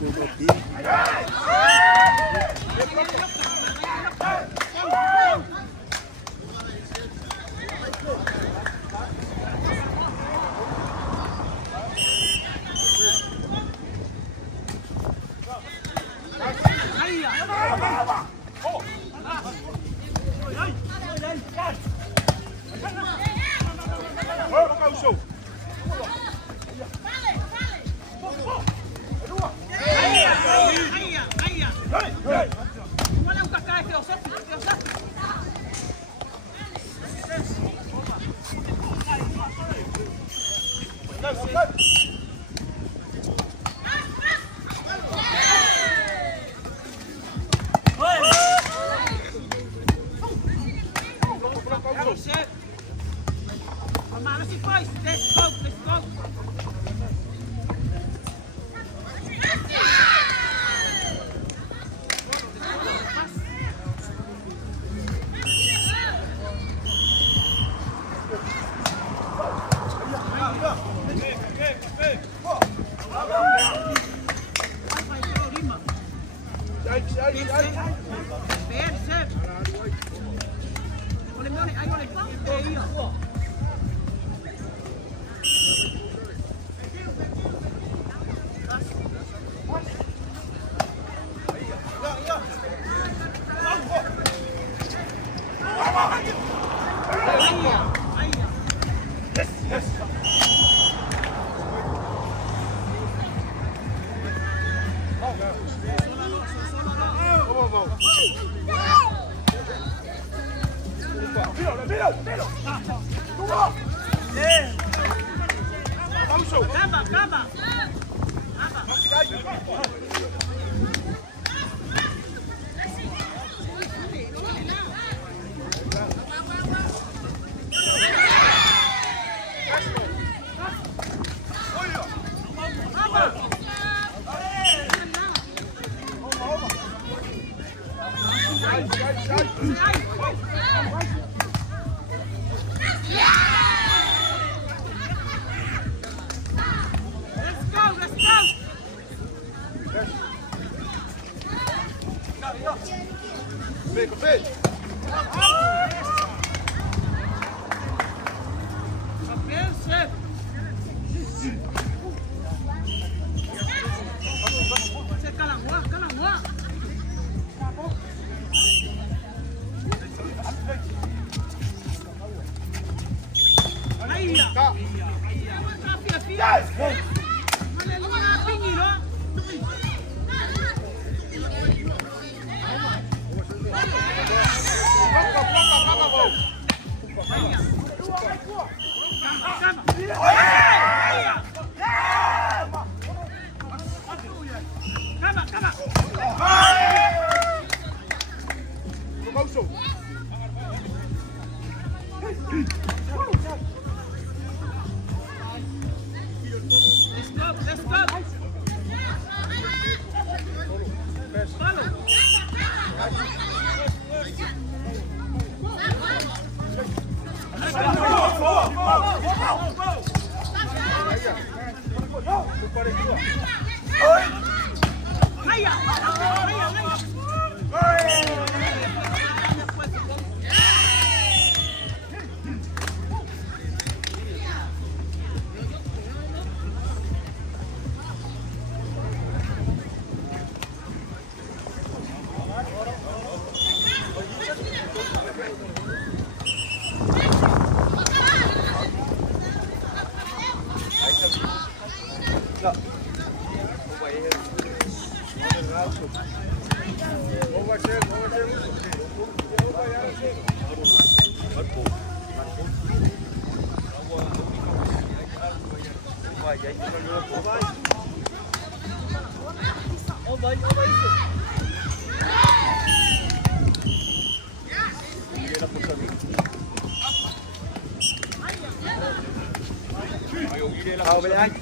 chơi của một tí.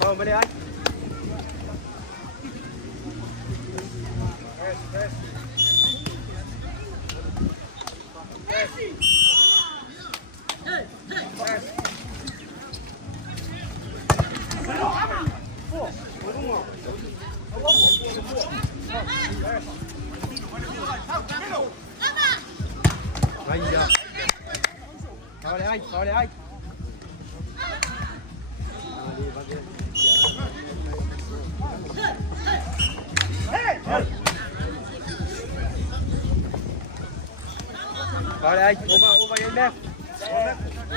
Vào bên đây anh. Vào đây anh. Vào đây anh, ôm vào anh em.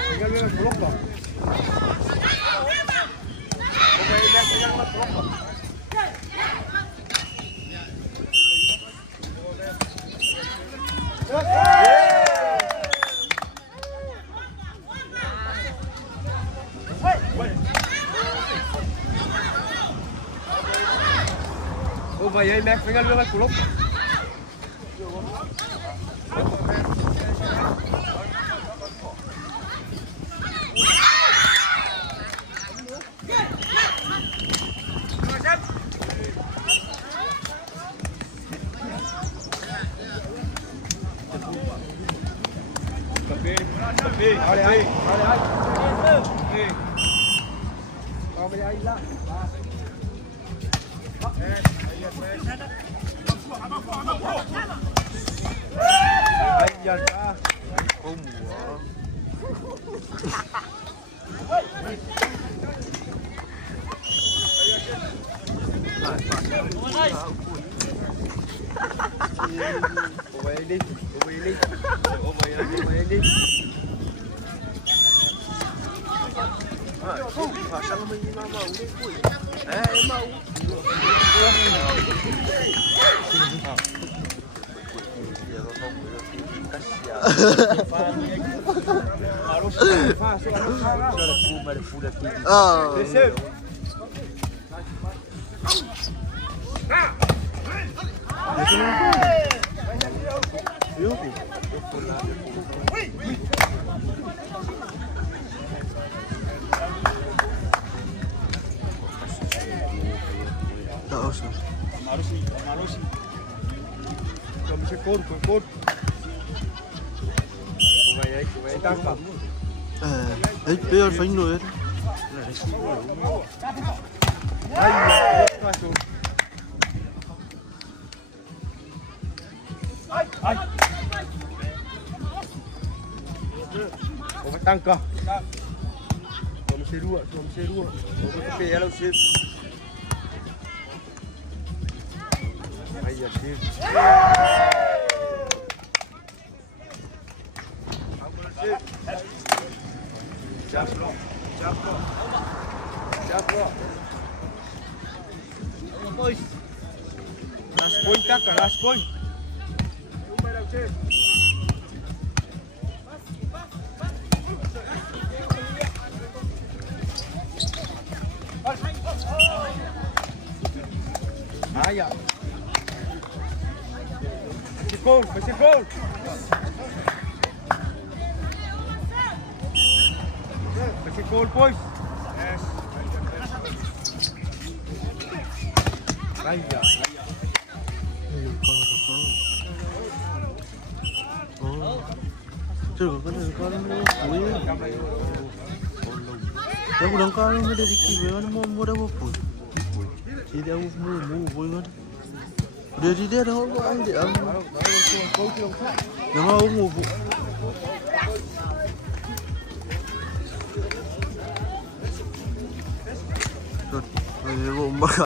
Pegang blok kok. Ôm vào anh em, pegang blok kok. Ôm vào anh em, pegang blok. Vào đây anh. Vào đây anh ra. Anh dần ra. Không mùa. Ôm vào anh đi. Ôm vào anh đi. Pasang mo yung mama ulit po eh. Mau. Marusi. Kamu sekor. Kumay tangkap. Pero phải người Ay, masuk. Ay. Kumay tangkap. Kamu serua. Kamu hello sip. Ay, sip. Jump block. Boys. Last point tak, last point. Ayah. Masih gol. Masih gol, boys. Yes. Ayah. Chưa có cái con cuối đâu có đóng con mới đi kịp với nó mua đâu có phủi thì đâu mua vui hơn đưa đi đây đâu có anh để ăn đúng không mua vụ rồi bộ